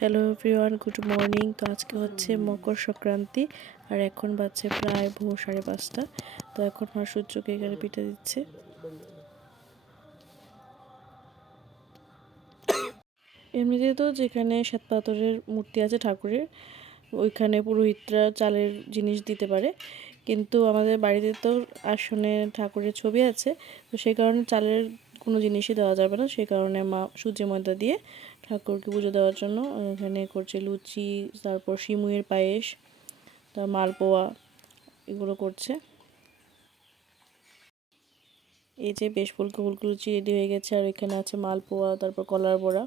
Hello everyone good morning তো আজকে হচ্ছে মকর সংক্রান্তি, আর এখন বাজছে প্রায় ভোর সাড়ে পাঁচটা। তো এখন মা সূর্যকে এখানে পিঠে দিচ্ছে। এমনিতে তো যেখানে শ্বেত পাথরের মূর্তি আছে ঠাকুরের, ওইখানে পুরোহিতরা চালের জিনিস দিতে পারে। কিন্তু আমাদের বাড়িতে তো আসনে ঠাকুরের ছবি আছে, তো সেই কারণে চালের কোনো জিনিসই দেওয়া যাবে না। সেই কারণে মা সূর্য ময়দা দিয়ে ঠাকুরকে পুজো দেওয়ার জন্য, এখানে করছে লুচি, তারপর শিমুয়ের পায়েস, তার মালপোয়া, এগুলো করছে। এই যে বেশ ফুলকো ফুলকো লুচি রেডি হয়ে গেছে, আর এখানে আছে মালপোয়া, তারপর কলার বড়া।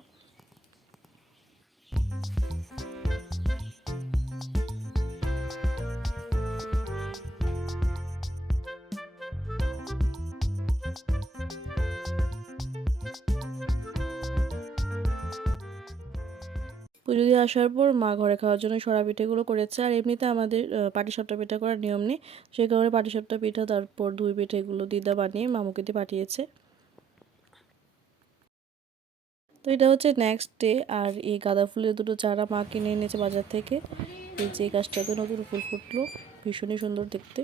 পুজো দিয়ে আসার পর মা ঘরে খাওয়ার জন্য সরা পিঠেগুলো করেছে। আর এমনিতে আমাদের পাটিসাপটা পিঠা করার নিয়ম নেই। সেই কারণে পাটিসাপটা পিঠা, তারপর দুই পিঠেগুলো দিদা বানিয়ে মামুকে দিয়ে পাঠিয়েছে। তো এটা হচ্ছে নেক্সট ডে আর এই গাঁদা ফুলের দুটো চারা মা কিনে এনেছে বাজার থেকে। এই যে গাছটাতে নতুন ফুল ফুটলো, ভীষণই সুন্দর দেখতে।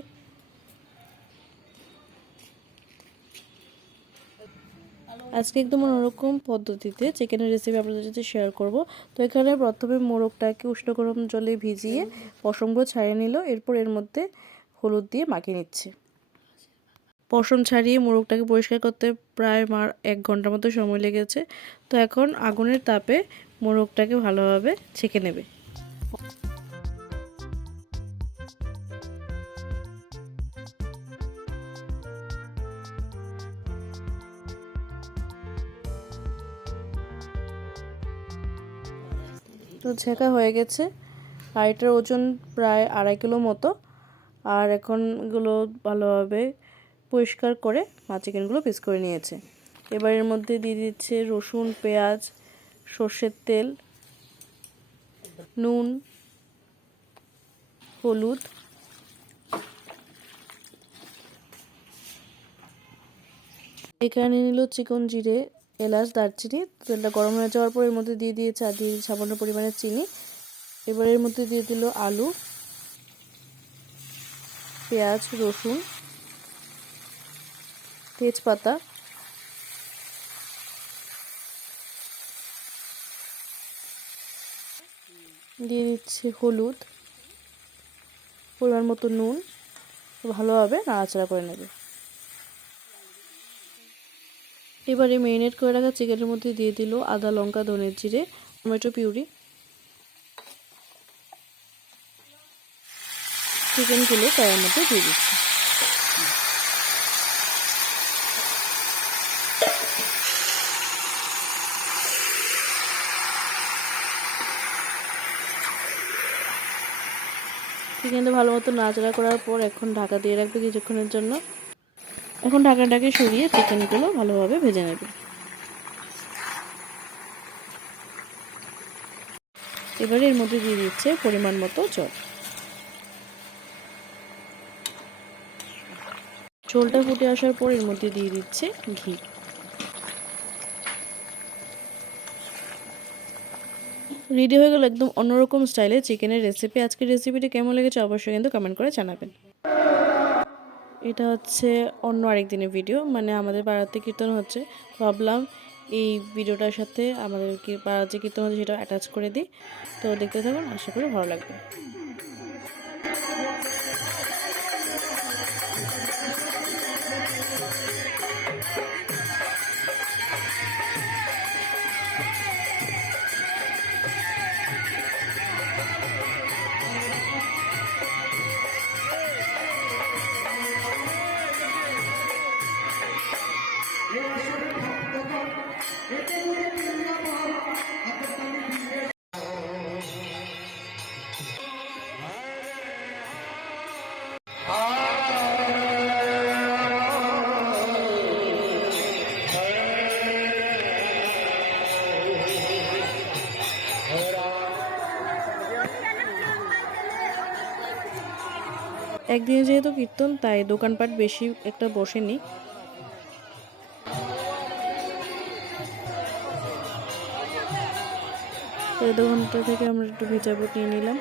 আজকে একদম অন্যরকম পদ্ধতিতে চিকেনের রেসিপি আপনাদের সাথে শেয়ার করব। তো এখানে প্রথমে মোরগটাকে উষ্ণ গরম জলে ভিজিয়ে পশমগুলো ছাড়িয়ে নিল, এরপর এর মধ্যে হলুদ দিয়ে মাখিয়ে নিচ্ছে। পশম ছাড়িয়ে মোরগটাকে পরিষ্কার করতে প্রায় মার এক ঘণ্টার মতো সময় লেগেছে। তো এখন আগুনের তাপে মোরগটাকে ভালোভাবে ছেঁকে নেবে। তো ছেঁকা হয়ে গেছে। আর এটার ওজন প্রায় আড়াই কিলো মতো। আর এখন এগুলো ভালোভাবে পরিষ্কার করে মা চিকেনগুলো পিস করে নিয়েছে। এবার এর মধ্যে দিয়ে দিচ্ছে রসুন, পেঁয়াজ, সর্ষের তেল, নুন, হলুদ। এখানে নিল চিকন জিরে এলাচ, দারচিনি, তেলটা গরম হয়ে যাওয়ার পর এর মধ্যে দিয়ে দিয়েছে আর দিয়ে সামান্য পরিমাণে চিনি। এবার এর মধ্যে দিয়ে দিল আলু, পেঁয়াজ, রসুন, তেজপাতা, দিয়ে দিচ্ছে হলুদ। পরিমাণ মতো নুন, ভালোভাবে নাড়াচাড়া করে নেবে। এবারে মেরিনেট করে রাখা চিকেনের মধ্যে দিয়ে দিল আদা, লঙ্কা ধনের জিরে, টমেটো, পিউরি। চিকেনগুলো কড়াইয়ের মধ্যে দিয়ে দিচ্ছি। চিকেনটা ভালো মতো নাচড়া করার পর এখন ঢাকা দিয়ে রাখবে কিছুক্ষণের জন্য। এখন ঢাকাটাকে সরিয়ে চিকেনগুলো ভালোভাবে ভেজে নেবে। এবারে এর মধ্যে দিয়ে দিচ্ছে পরিমাণ মতো জল। ঝোলটা ফুটে আসার পর এর মধ্যে দিয়ে দিচ্ছে ঘি। রেডি হয়ে গেল একদম অন্যরকম স্টাইলে চিকেনের রেসিপি আজকের রেসিপিটি কেমন লেগেছে অবশ্যই কিন্তু কমেন্ট করে জানাবেন। এটা হচ্ছে অন্য আরেক দিনের ভিডিও মানে আমাদের পাড়াতে কীর্তন হচ্ছে। ভাবলাম এই ভিডিওটার সাথে আমাদের কি পাড়াতে কীর্তন হচ্ছে সেটা অ্যাটাচ করে দিই। তো দেখতে থাকুন, আশা করি ভালো লাগবে। একদিনে যেহেতু কীর্তন, তাই দোকানপাট বেশি একটা বসেনি। তো দোকানটা থেকে আমরা একটু ভিজাবো নিয়ে নিলাম।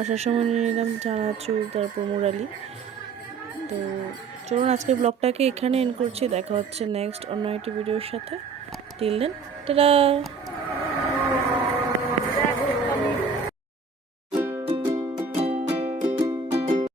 আসার সময় নিয়ে নিলাম চানাচুর তারপর মুরালি। তো চলুন আজকে ব্লগটাকে এখানে এন করছি। দেখা হচ্ছে নেক্সট অন্য একটি ভিডিওর সাথে। Till then tata